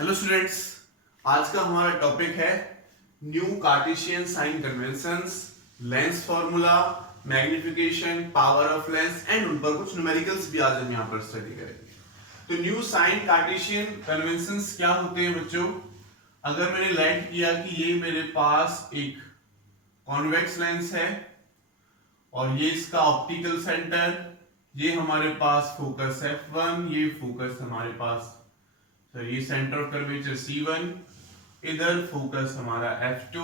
Hello students, आज का हमारा टॉपिक है new Cartesian sign conventions, lens formula, magnification, power of lens and उन पर कुछ न्यूमेरिकल्स भी आज हम यहाँ पर स्टडी करेंगे। तो न्यू साइन कार्टेशियन कन्वेंशंस क्या होते हैं बच्चों? अगर मैंने लाइट किया कि ये मेरे पास एक कॉन्वेक्स लेंस है और ये इसका ऑप्टिकल सेंटर, ये हमारे पास फोकस F1, ये फोकस हमारे पास तो ये सेंटर ऑफ कर्वेचर C1, इधर फोकस हमारा F2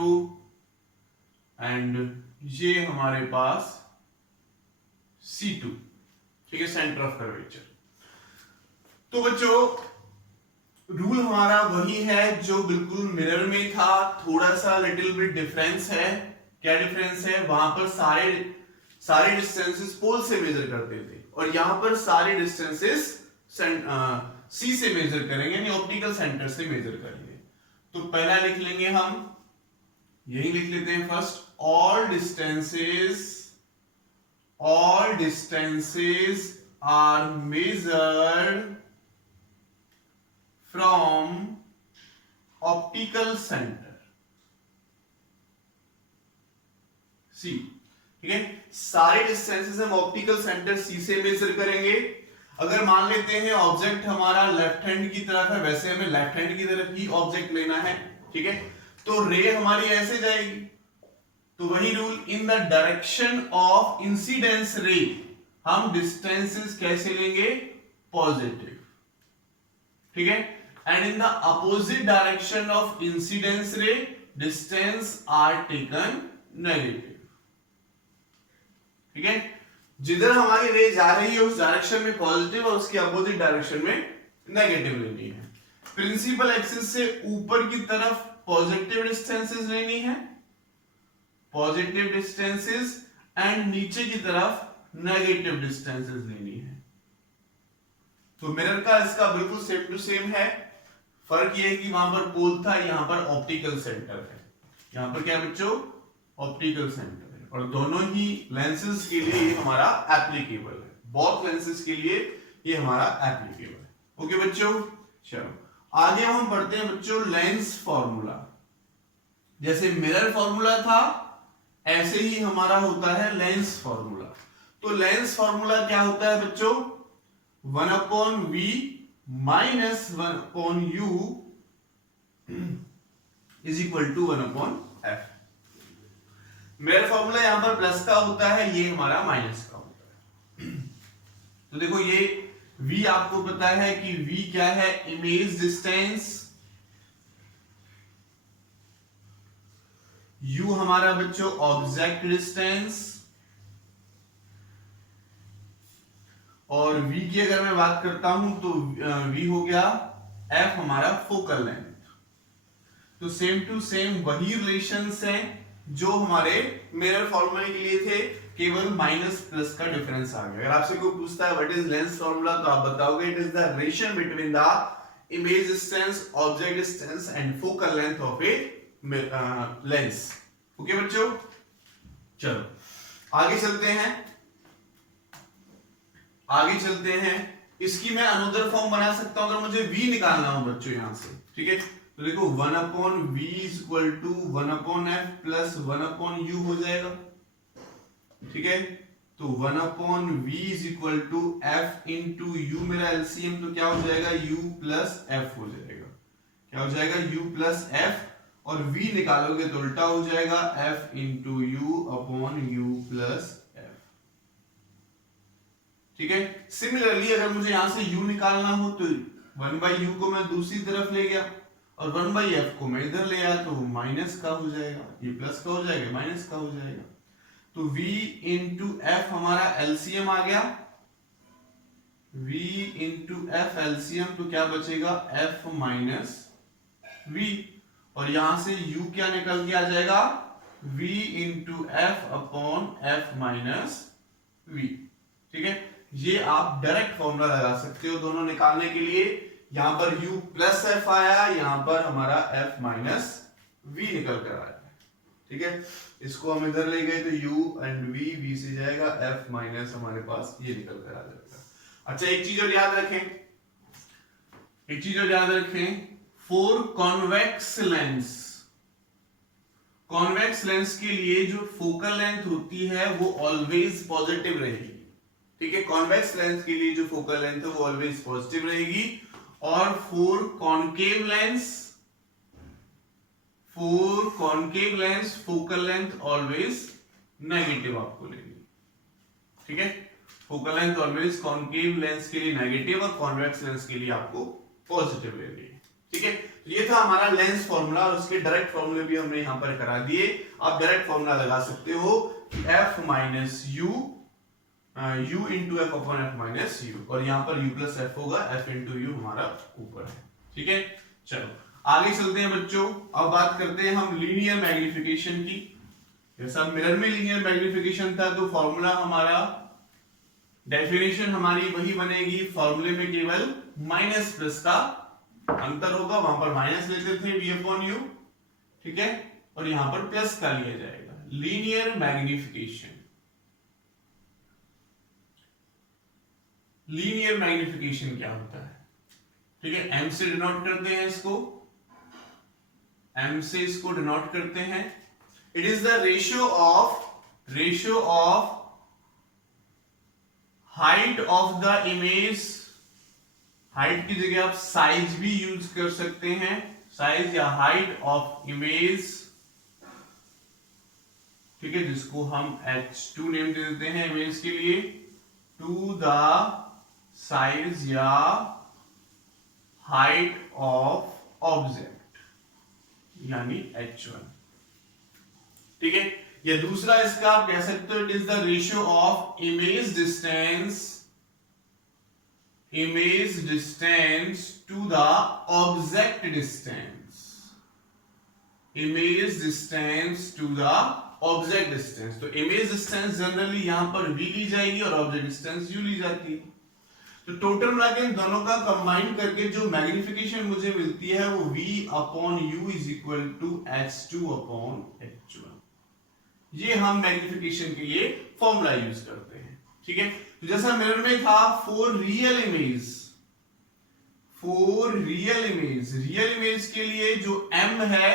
एंड ये हमारे पास C2, ठीक है, सेंटर ऑफ कर्वेचर। तो बच्चों रूल हमारा वही है जो बिल्कुल मिरर में था, थोड़ा सा लिटिल बिट डिफरेंस है। क्या डिफरेंस है? वहां पर सारे डिस्टेंसेस पोल से मेजर करते थे और यहां पर सारे डिस्टेंसेस सी से मेजर करेंगे, यानी ऑप्टिकल सेंटर से मेजर करेंगे। तो पहला लिख लेंगे हम, यही लिख लेते हैं first, all distances are measured from optical center C, ठीक है। सारे डिस्टेंसेस हम ऑप्टिकल सेंटर C से मेजर करेंगे। अगर मान लेते हैं ऑब्जेक्ट हमारा लेफ्ट हैंड की तरफ है, वैसे हमें लेफ्ट हैंड की तरफ ही ऑब्जेक्ट लेना है, ठीक है। तो रे हमारी ऐसे जाएगी, तो वही rule, in the direction of incidence ray हम डिस्टेंसेस कैसे लेंगे? पॉजिटिव, ठीक है। And in the opposite direction of incidence ray distance are taken negative, ठीक है। जिधर हमारी रे जा रही है उस डायरेक्शन में पॉजिटिव और उसके अपोजिट डायरेक्शन में नेगेटिव लेनी है। प्रिंसिपल एक्सिस से ऊपर की तरफ पॉजिटिव डिस्टेंसेस लेनी है, पॉजिटिव डिस्टेंसेस, एंड नीचे की तरफ नेगेटिव डिस्टेंसेस लेनी है। तो मिरर का इसका बिल्कुल सेम टू सेम है। फर्क यह है कि वहां पर पोल था, यहां पर ऑप्टिकल सेंटर है। यहां पर क्या बच्चों? ऑप्टिकल सेंटर, और दोनों ही लेंसेज के लिए ये हमारा एप्लीकेबल है, बोथ लेंसेज के लिए ये हमारा एप्लीकेबल है। ओके बच्चों, चलो आगे हम पढ़ते हैं बच्चों लेंस फॉर्मूला। जैसे मिरर फॉर्मूला था ऐसे ही हमारा होता है लेंस फॉर्मूला। तो लेंस फॉर्मूला क्या होता है बच्चों? 1/v minus 1/u is equal to 1/f। मेरा फॉर्मूला यहां पर प्लस का होता है, ये हमारा माइनस का होता है। तो देखो ये v आपको पता है कि v क्या है? Image distance. u हमारा बच्चों ऑब्जेक्ट डिस्टेंस, और v की अगर मैं बात करता हूं तो v हो गया f हमारा फोकल लेंथ। तो सेम टू सेम वही रिलेशंस हैं जो हमारे मिरर फॉर्मूले के लिए थे, केवल माइनस प्लस का डिफरेंस आ गया। अगर आपसे कोई पूछता है व्हाट इज लेंस फॉर्मूला, तो आप बताओगे it is the relation between the image distance, object distance and focal length of a lens. Okay बच्चों, चलो आगे चलते हैं। इसकी मैं अनदर फॉर्म बना सकता हूं अगर मुझे v निकालना हो बच्चों यहां से, ठीक है। तो देखो 1/v is equal to 1/f plus 1/u हो जाएगा, ठीक है। तो 1/v is equal to f into u, मेरा एलसीएम तो क्या हो जाएगा? u प्लस f हो जाएगा। क्या हो जाएगा? u प्लस f, और v निकालोगे तो उल्टा हो जाएगा, f into u upon u plus f, ठीक है। सिमिलरली अगर मुझे यहां से u निकालना हो तो 1/u को मैं दूसरी तरफ ले गया और 1/f को मैं इधर ले आया, तो माइनस का हो जाएगा, ये प्लस का हो जाएगा, माइनस का हो जाएगा। तो v इंटू f हमारा एलसीएम आ गया, v इंटू f एलसीएम, तो क्या बचेगा? f माइनस v, और यहां से u क्या निकल के आ जाएगा? v into f upon f minus v, ठीक है। ये आप डायरेक्ट फॉर्मूला लगा सकते हो दोनों निकालने के लिए। यहां पर u प्लस f आया, यहां पर हमारा f माइनस v निकल कर आया, ठीक है। इसको हम इधर ले गए तो u एंड v से जाएगा f माइनस, हमारे पास ये निकल कर आ जाएगा। अच्छा एक चीज और याद रखें, for convex lens, convex lens के लिए जो फोकल लेंथ होती है वो ऑलवेज पॉजिटिव रहेगी, ठीक है। कॉन्वेक्स लेंस के लिए जो फोकल लेंथ है वो ऑलवेज पॉजिटिव रहेगी। और for concave lens, for concave lens focal length always negative आपको लेनी, ठीक है। Focal length always concave lens के लिए नेगेटिव और कॉन्वेक्स लेंस के लिए आपको पॉजिटिव लेनी है, ठीक है। तो ये था हमारा लेंस फॉर्मूला और उसके डायरेक्ट फॉर्मूले भी हमने यहां पर करा दिए। आप डायरेक्ट फॉर्मूला लगा सकते हो f minus u u into F upon F minus you, और यहां पर u प्लस एफ होगा, f इंटू यू हमारा ऊपर है, ठीक है। चलो आगे चलते हैं बच्चों। अब बात करते हैं हम लीनियर मैग्निफिकेशन की। जैसा मिरर में लीनियर मैग्निफिकेशन था तो फॉर्मूला हमारा, डेफिनेशन हमारी वही बनेगी, फॉर्मूले में केवल माइनस प्लस का अंतर होगा, वहां पर माइनस लेते थे v अपॉन यू, ठीक है, और यहां पर प्लस का लिया जाएगा। लीनियर मैग्निफिकेशन, लीनियर मैग्निफिकेशन क्या होता है, ठीक है। m से डिनोट करते हैं इसको, m से इसको डिनोट करते हैं। It is the ratio of height of the image, height की जगह आप साइज भी यूज कर सकते हैं, साइज या हाइट ऑफ इमेज, ठीक है, जिसको हम h2 नेम दे देते हैं इमेज के लिए, टू द साइज या हाइट ऑफ ऑब्जेक्ट यानी h1, ठीक है। या दूसरा इसका आप कह सकते हो, it is the ratio of image distance to the object distance, image distance to the object distance. तो इमेज डिस्टेंस जनरली यहां पर v ली जाएगी और ऑब्जेक्ट डिस्टेंस u ली जाती है। तो टोटल मिला के इन दोनों का कंबाइन करके जो मैग्निफिकेशन मुझे मिलती है वो v upon u is equal to h2 upon h1। ये हम मैग्निफिकेशन के लिए फॉर्मूला यूज करते हैं, ठीक है। तो जैसा मिरर में था, फॉर रियल इमेज के लिए जो m है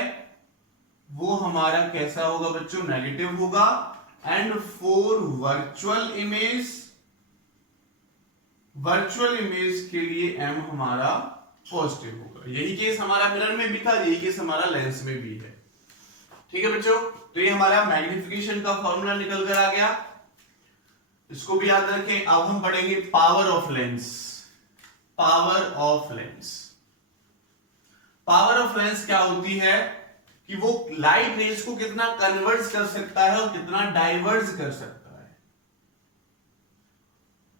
वो हमारा कैसा होगा बच्चों, नेगेटिव होगा। एंड फॉर वर्चुअल इमेज के लिए m हमारा पॉजिटिव होगा। यही केस हमारा मिरर में भी था, यही केस हमारा लेंस में भी है, ठीक है बच्चों। तो ये हमारा मैग्निफिकेशन का फॉर्मूला निकल कर आ गया, इसको भी याद रखें। अब हम पढ़ेंगे power of lens. Power of lens क्या होती है कि वो लाइट रेज को कितना कन्वर्ट कर सकता है और कितना डाइवर्ज कर सकता है।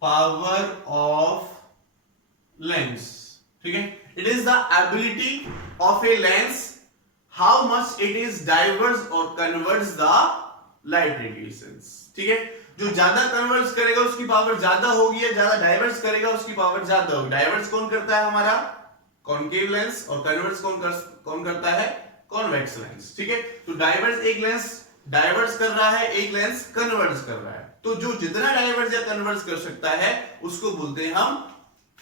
पावर ऑफ लेंस, ठीक है, it is the ability of a lens how much it is diverse और कन्वर्ट्स द लाइट रेडिएशंस, ठीक है। जो ज्यादा कन्वर्ट्स करेगा उसकी पावर ज्यादा होगी, या ज्यादा डाइवर्स करेगा उसकी पावर ज्यादा होगी। डाइवर्स कौन करता है, हमारा कॉनकेव लेंस, और कन्वर्ट्स कौन करता है, कॉन्वेक्स लेंस, ठीक है। तो डाइवर्स एक लेंस डाइवर्स कर रहा है, एक लेंस कन्वर्ट्स कर रहा है। तो जो जितना डाइवर्स या कन्वर्ट्स कर सकता है उसको बोलते हैं हम,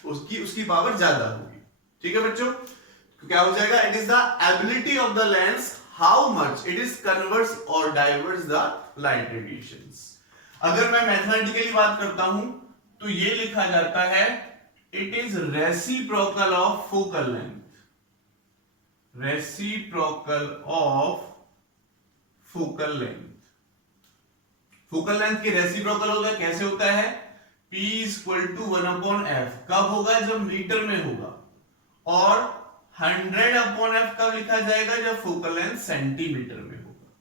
उसकी पावर ज्यादा होगी, ठीक है बच्चों। तो क्या हो जाएगा, it is the ability of the lens how much it is converts और डाइवर्स द लाइट रेडिएशंस। अगर मैं मैथमेटिकली बात करता हूं तो ये लिखा जाता है, it is reciprocal of focal length, reciprocal of focal length. Focal length की रेसिप्रोकल होगा, कैसे होता है, P इक्वल टू 1/f। कब होगा, जब मीटर में होगा। और 100/f कब लिखा जाएगा, जब फोकल लेंथ सेंटीमीटर में होगा।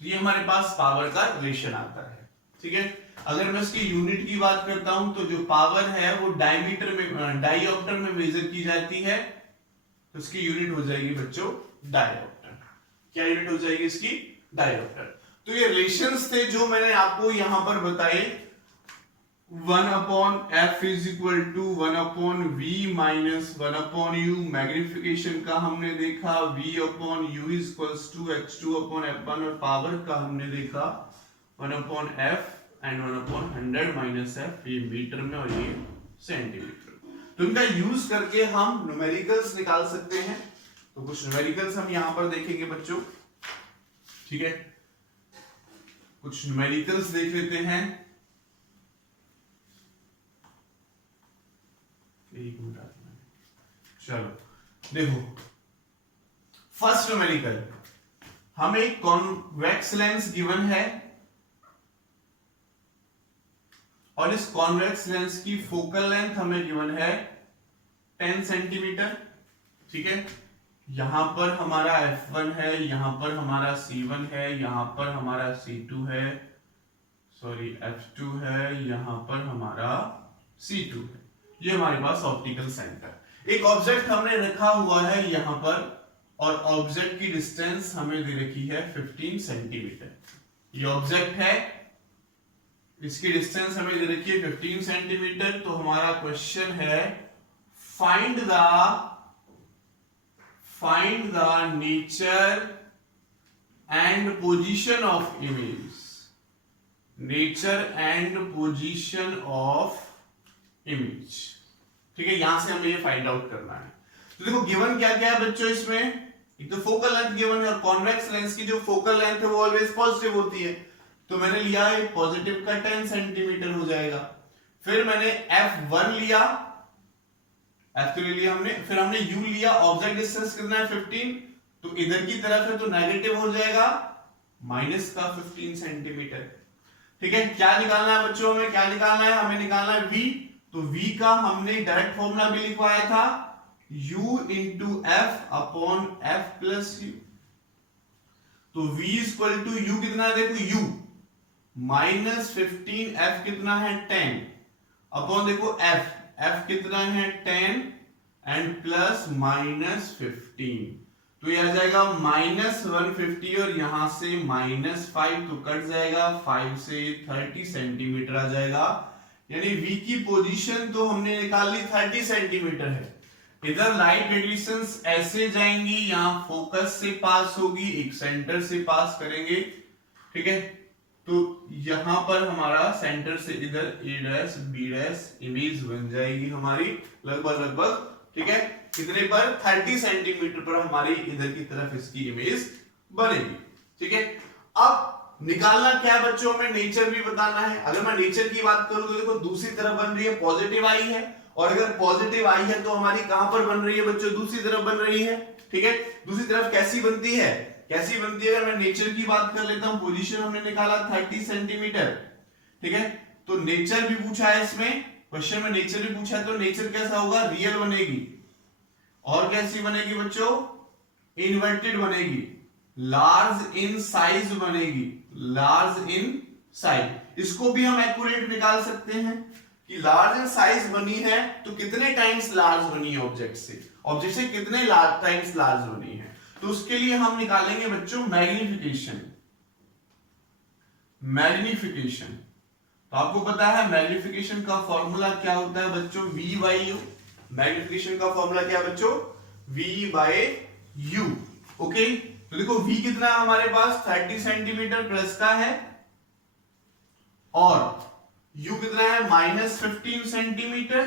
ये हमारे पास पावर का रिलेशन आता है, ठीक है। अगर मैं इसकी यूनिट की बात करता हूं तो जो पावर है वो डायमीटर में, डाइऑप्टर में मेजर की जाती है, तो इसकी यूनिट हो जाएगी बच्चों डाइऑप्टर। क्या यूनिट हो जाएगी इसकी, डाइऑप्टर। तो ये रिलेशंस थे जो मैंने आपको यहां पर बताए। 1/f is equal to 1/v minus 1/u। Magnification का हमने देखा, v/u is equals to h2/f1। और पावर का हमने देखा 1/f एंड 1/100 माइनस f, ये मीटर में और ये सेंटीमीटर। तो इनका यूज करके हम न्यूमेरिकल्स निकाल सकते हैं। तो तो कुछ न्यूमेरिकल्स हम यहां पर देखेंगे बच्चों, ठीक है, कुछ न्यूमेरिकल्स देख लेते हैं। एक मिनट, चलो देखो, फर्स्ट न्यूमेरिकल, हमें कॉन्वेक्स लेंस गिवन है और इस कॉन्वेक्स लेंस की फोकल लेंथ हमें गिवन है 10 सेंटीमीटर, ठीक है। यहां पर हमारा f1 है, यहां पर हमारा c1 है, यहां पर हमारा c2 है, सॉरी f2 है, यहां पर हमारा c2 है। ये हमारे पास ऑप्टिकल सेंटर। एक ऑब्जेक्ट हमने रखा हुआ है यहां पर और ऑब्जेक्ट की डिस्टेंस हमें दे रखी है 15 सेंटीमीटर। ये ऑब्जेक्ट है, इसकी डिस्टेंस हमें दे रखी है 15 सेंटीमीटर। तो हमारा क्वेश्चन है find the nature and position of image, nature and position of image, ठीक है। यहां से हमें ये फाइंड आउट करना है। तो देखो गिवन क्या क्या है बच्चों इसमें, एक तो फोकल लेंथ गिवन है और कॉन्वेक्स लेंस की जो फोकल लेंथ है वो ऑलवेज पॉजिटिव होती है, तो मैंने लिया है पॉजिटिव का 10 सेंटीमीटर हो जाएगा। फिर मैंने f1 लिया, f2 ले लिया हमने, फिर हमने u लिया, ऑब्जेक्ट डिस्टेंस कितना है 15, तो इधर की तरफ है तो नेगेटिव हो जाएगा माइनस का 15 सेंटीमीटर, ठीक है। क्या निकालना है बच्चों, हमें क्या निकालना है, हमें निकालना है v। तो v का हमने डायरेक्ट फॉर्मूला भी लिखवाया था, u into F upon F plus you. तो v इक्वल टू u कितना है, देखो u माइनस 15, f कितना है 10 अपॉन देखो f कितना है 10 एंड प्लस माइनस 15, तो यह आ जाएगा माइनस 150 और यहां से माइनस 5, तो कट जाएगा 5 से 30 सेंटीमीटर आ जाएगा। यानी v की पोजीशन तो हमने निकाल ली 30 सेंटीमीटर है। इधर लाइट रेडिएशंस ऐसे जाएंगी, यहां फोकस से पास होगी, एक सेंटर से पास करेंगे, ठीक है। तो यहां पर हमारा सेंटर से इधर a' b' इमेज बन जाएगी हमारी लगभग, ठीक है। कितने पर, 30 सेंटीमीटर पर हमारी इधर की तरफ इसकी इमेज बनेगी, ठीक है। अब निकालना क्या है बच्चों, हमें नेचर भी बताना है। अगर मैं नेचर की बात करूं तो देखो दूसरी तरफ बन रही है, पॉजिटिव आई है, और अगर पॉजिटिव आई है तो हमारी कहां पर बन रही है बच्चों, दूसरी तरफ बन रही है, ठीक है। दूसरी तरफ कैसी बनती है, अगर मैं नेचर की बात कर लेता हूं, पोजीशन हमने निकाला 30 सेंटीमीटर, ठीक है। तो नेचर भी पूछा है इसमें, क्वेश्चन में नेचर भी पूछा है, तो नेचर कैसा होगा, रियल बनेगी। और कैसी बनेगी बच्चों, इन्वर्टेड बनेगी, लार्ज इन साइज बनेगी, लार्ज इन साइज। इसको भी हम एक्यूरेट निकाल सकते हैं कि लार्ज इन साइज बनी है तो कितने टाइम्स लार्ज बनी है ऑब्जेक्ट से कितने टाइम्स लार्ज बनी है। तो उसके लिए हम निकालेंगे बच्चों मैग्निफिकेशन। तो आपको पता है मैग्निफिकेशन का फॉर्मूला क्या होता है बच्चों, v बाई यू। मैग्निफिकेशन का फॉर्मूला क्या है बच्चों, v बाई यू, ओके। तो देखो v कितना है हमारे पास, 30 सेंटीमीटर प्लस का है, और u कितना है माइनस 15 सेंटीमीटर,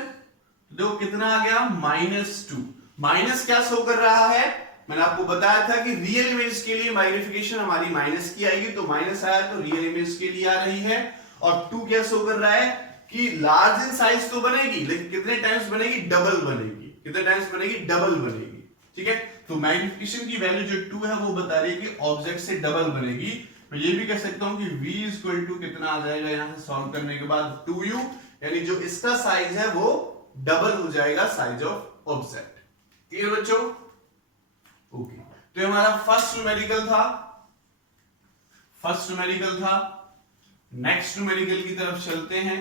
देखो कितना आ गया -2। माइनस क्या शो कर रहा है, मैंने आपको बताया था कि रियल इमेज के लिए मैग्निफिकेशन हमारी माइनस की आएगी, तो माइनस आया तो रियल इमेज के लिए आ रही है। और 2 क्या शो कर रहा है कि लार्ज इन साइज तो बनेगी, लेकिन कितने टाइम्स बनेगी, डबल बनेगी, कितने टाइम्स बनेगी, डबल बनेगी, ठीक है। तो मैग्निफिकेशन की वैल्यू जो 2 है वो बता रही है कि ऑब्जेक्ट से डबल बनेगी। मैं ये भी कह सकता हूं कि v इक्वल टू कितना आ जाएगा, यहां से सॉल्व करने के बाद 2u, यानी जो इसका साइज है वो डबल हो जाएगा साइज ऑफ ऑब्जेक्ट। क्लियर बच्चों, ओके। तो ये हमारा फर्स्ट न्यूमेरिकल था। नेक्स्ट न्यूमेरिकल की तरफ चलते हैं,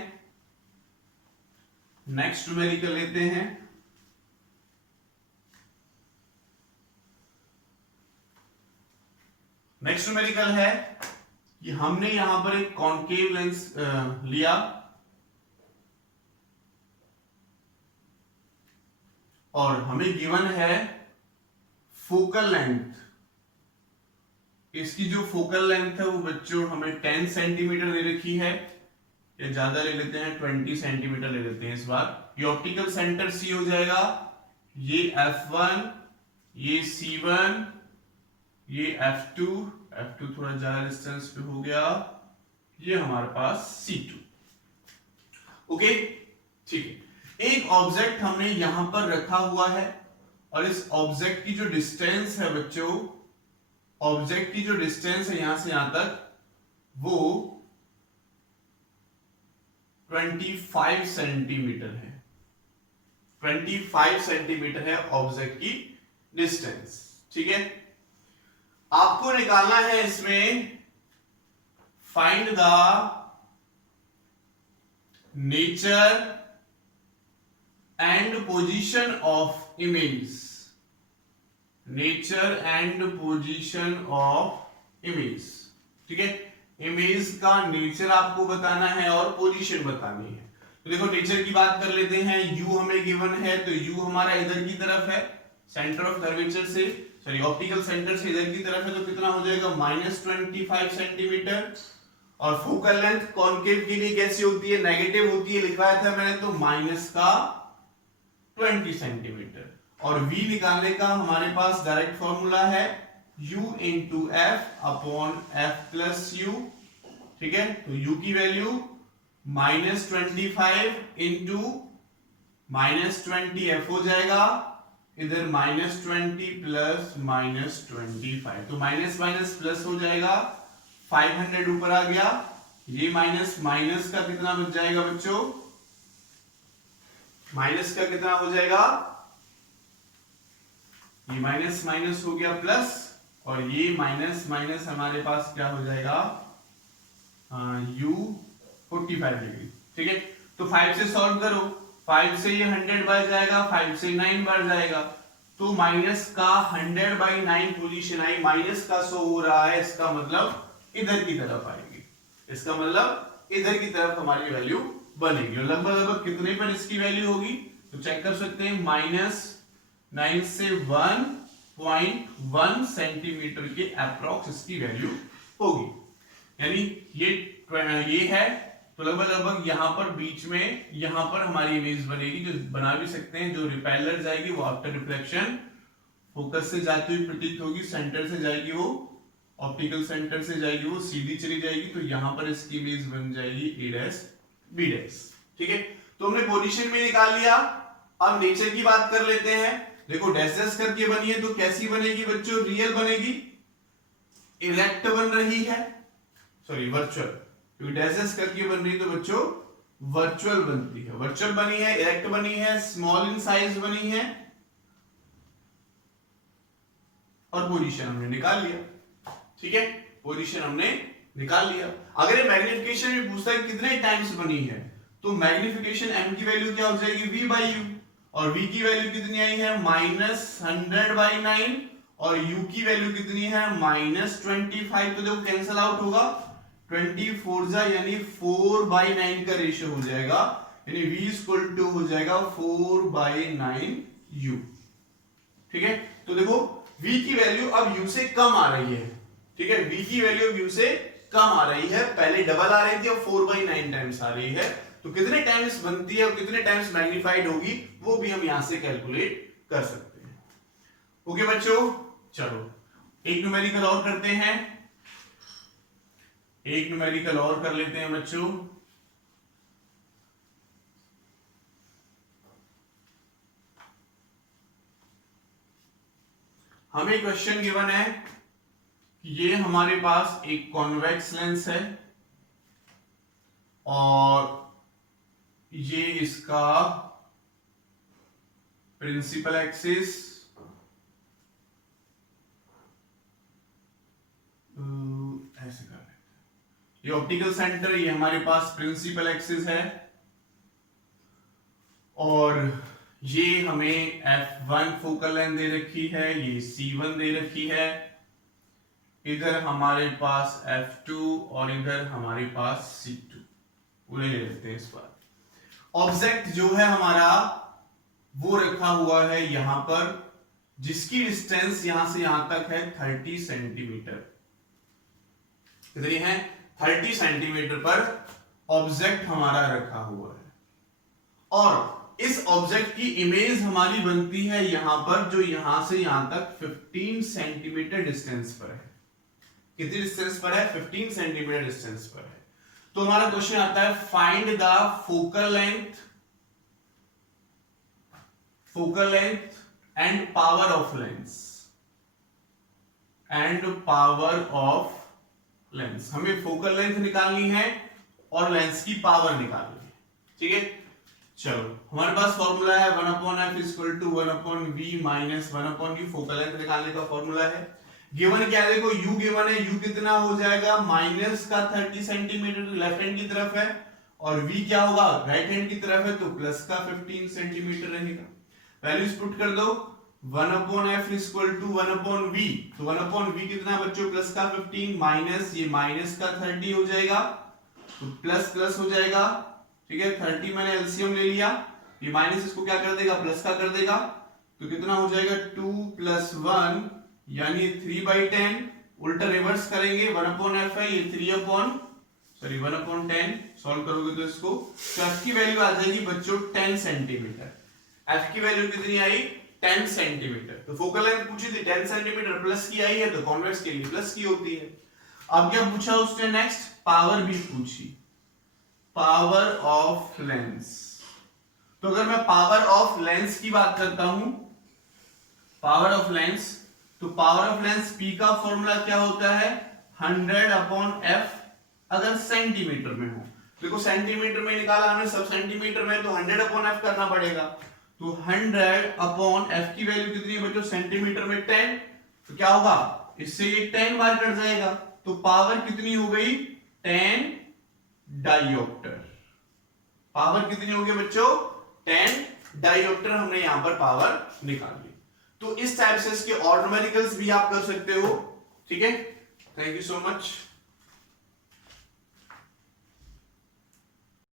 नेक्स्ट न्यूमेरिकल लेते हैं। नेक्स्ट न्यूमेरिकल है कि हमने यहां पर एक कॉन्केव लेंस लिया और हमें गिवन है फोकल लेंथ। इसकी जो फोकल लेंथ है वो बच्चों हमें 10 सेंटीमीटर दे रखी है, या ज्यादा ले लेते हैं 20 सेंटीमीटर ले लेते हैं इस बार। ये ऑप्टिकल सेंटर C हो जाएगा, ये F1 ये C1, ये F2 थोड़ा ज्यादा डिस्टेंस पे हो गया, ये हमारे पास C2। ओके, ठीक है। एक ऑब्जेक्ट हमने यहां पर रखा हुआ है और इस ऑब्जेक्ट की जो डिस्टेंस है बच्चों, ऑब्जेक्ट की जो डिस्टेंस है यहां से यहां तक, वो 25 सेंटीमीटर है। 25 सेंटीमीटर है ऑब्जेक्ट की डिस्टेंस। ठीक है, आपको निकालना है इसमें find the nature and position of image. Nature and position of image. ठीक है, इमेज का नेचर आपको बताना है और पोजीशन बतानी है। तो देखो नेचर की बात कर लेते हैं। u हमें गिवन है, तो u हमारा इधर की तरफ है, सेंटर ऑफ कर्वेचर से, सॉरी ऑप्टिकल सेंटर से इधर की तरफ है, तो कितना हो जाएगा -25 सेंटीमीटर। और फोकल लेंथ कॉन्केव के लिए कैसी होती है, नेगेटिव होती है, लिखवाया था मैंने, तो -20 सेंटीमीटर। और v निकालने का हमारे पास डायरेक्ट फॉर्मूला है u into F upon F plus you. ठीक है, तो u की वैल्यू -25 इंटू -20 f हो जाएगा, इधर -20 प्लस -25, तो माइनस माइनस प्लस हो जाएगा, 500 ऊपर आ गया। ये माइनस माइनस का कितना बच जाएगा बच्चों, माइनस का कितना हो जाएगा, ये माइनस माइनस हो गया प्लस, और ये माइनस माइनस हमारे पास क्या हो जाएगा, u 45 डिग्री। ठीक है, तो 5 से सॉल्व करो, 5 से ये 100 बढ़ जाएगा, 5 से 9 बढ़ जाएगा, तो माइनस का 100/9 पोजीशन आई, माइनस का शो हो रहा है, इसका मतलब इधर की तरफ आएगी, इसका मतलब इधर की तरफ हमारी वैल्यू बनेगी। और लगभग लगभग कितने पर इसकी वैल्यू होगी, तो चेक कर सकते हैं, -9 से 1.1 सेंटीमीटर के अप्रॉक्स इसकी वैल्यू होगी। यानी ये है, तो लगभग लगभग यहां पर बीच में यहां पर हमारी इमेज बनेगी, जो बना भी सकते हैं, जो रिपेलर जाएगी वो आफ्टर रिफ्लेक्शन फोकस से जाती हुई प्रतीत होगी, सेंटर से जाएगी वो, ऑप्टिकल सेंटर से जाएगी वो सीधी चली जाएगी, तो यहां पर इसकी इमेज बन जाएगी a', b'। ठीक है, तो हमने पोजीशन में निकाल लिया। अब नेचर की बात कर लेते हैं। देखो डैश डैश करके बनी है, तो कैसी बनेगी बच्चों, रियल बनेगी, इरेक्ट बन रही है, सॉरी वर्चुअल, क्योंकि डैश डैश करके बन रही है तो बच्चों वर्चुअल बनती है, वर्चुअल बनी है, इरेक्ट बनी है, स्मॉल इन साइज बनी है, और पोजीशन हमने निकाल लिया। ठीक है, पोजीशन हमने निकाल लिया। अगर ये मैग्निफिकेशन में पूछता है कितने टाइम्स बनी है, तो मैग्निफिकेशन m की वैल्यू क्या हो जाएगी, v बाई यू, और v की वैल्यू कितनी आई है, -100/9, और u की वैल्यू कितनी है, -25, तो देखो कैंसल आउट होगा, 24 जा यानी 4/9 का रेशियो हो जाएगा, यानी v इक्वल टू हो जाएगा 4/9u। ठीक है, तो देखो v की वैल्यू अब u से कम आ रही है। ठीक है, v की वैल्यू अब u से कम आ रही है, पहले डबल आ रही थी, अब 4/9 टाइम्स आ रही है, तो कितने टाइम्स बनती है और कितने टाइम्स मैग्नीफाइड होगी वो भी हम यहां से कैलकुलेट कर सकते हैं। ओके बच्चों, चलो एक न्यूमेरिकल और करते हैं, एक न्यूमेरिकल और कर लेते हैं बच्चों। हमें क्वेश्चन गिवन है कि ये हमारे पास एक कॉन्वेक्स लेंस है और ये इसका प्रिंसिपल एक्सिस, ऐसे कर लेते हैं, ये ऑप्टिकल सेंटर, ये हमारे पास प्रिंसिपल एक्सिस है, और ये हमें f1 फोकल लेंथ दे रखी है, ये c1 दे रखी है, इधर हमारे पास f2 और इधर हमारे पास c2, पूरे ले लेते हैं इस बार। ऑब्जेक्ट जो है हमारा वो रखा हुआ है यहां पर, जिसकी डिस्टेंस यहां से यहां तक है 30 सेंटीमीटर। कितनी है, 30 सेंटीमीटर पर ऑब्जेक्ट हमारा रखा हुआ है, और इस ऑब्जेक्ट की इमेज हमारी बनती है यहां पर, जो यहां से यहां तक 15 सेंटीमीटर डिस्टेंस पर है। कितनी डिस्टेंस पर है? 15 सेंटीमीटर डिस्टेंस पर है। तो हमारा क्वेश्चन आता है find the focal length and power of lens हमें फोकल लेंथ निकालनी है और लेंस की पावर निकालनी है। ठीक है, चलो हमारे पास फॉर्मूला है 1/f = 1/v - 1/v। Focal length निकालने का फॉर्मूला है। गिवन क्या है? देखो u गिवन है, u कितना हो जाएगा? माइनस का 30 सेंटीमीटर लेफ्ट हैंड की तरफ है, और v क्या होगा? राइट हैंड की तरफ है, तो प्लस का 15 सेंटीमीटर रहेगा। वैल्यूज पुट कर दो। 1/f = 1/v। तो 1/v कितना बच्चों? प्लस का 15 माइनस ये माइनस का 30 हो जाएगा, तो प्लस प्लस हो जाएगा। ठीक है, 30 मैंने एलसीएम ले लिया, ये माइनस इसको क्या कर देगा? प्लस का कर देगा, तो कितना हो जाएगा? 2 + 1 यानी 3/10। उल्टा रिवर्स करेंगे, 1/f है, ये 1/10 सॉल्व करोगे तो इसको, तो f की वैल्यू आ जाएगी बच्चों 10 सेंटीमीटर। f की वैल्यू कितनी आई? 10 सेंटीमीटर। तो फोकल लेंथ पूछी थी 10 सेंटीमीटर, प्लस की आई है तो कॉन्वेक्स के लिए प्लस की होती है। अब क्या पूछा उसने नेक्स्ट? पावर भी पूछी, पावर ऑफ लेंस। तो अगर मैं पावर ऑफ लेंस की बात करता हूं, पावर ऑफ लेंस, तो पावर ऑफ लेंस P का फॉर्मूला क्या होता है? 100/f अगर सेंटीमीटर में हो। देखो सेंटीमीटर में निकाला हमने, सब सेंटीमीटर में, तो 100/f करना पड़ेगा। तो 100/f की वैल्यू कितनी है बच्चों? सेंटीमीटर में 10, तो क्या होगा? इससे ये 10 बार कट जाएगा, तो पावर कितनी हो गई? 10 डायोप्टर। पावर कितनी हो गई बच्चों? 10 डायोप्टर। हमने यहां पर पावर निकाल ली। तो इस टाइप से इसके और न्यूमेरिकल्स भी आप कर सकते हो। ठीक है, थैंक यू सो मच।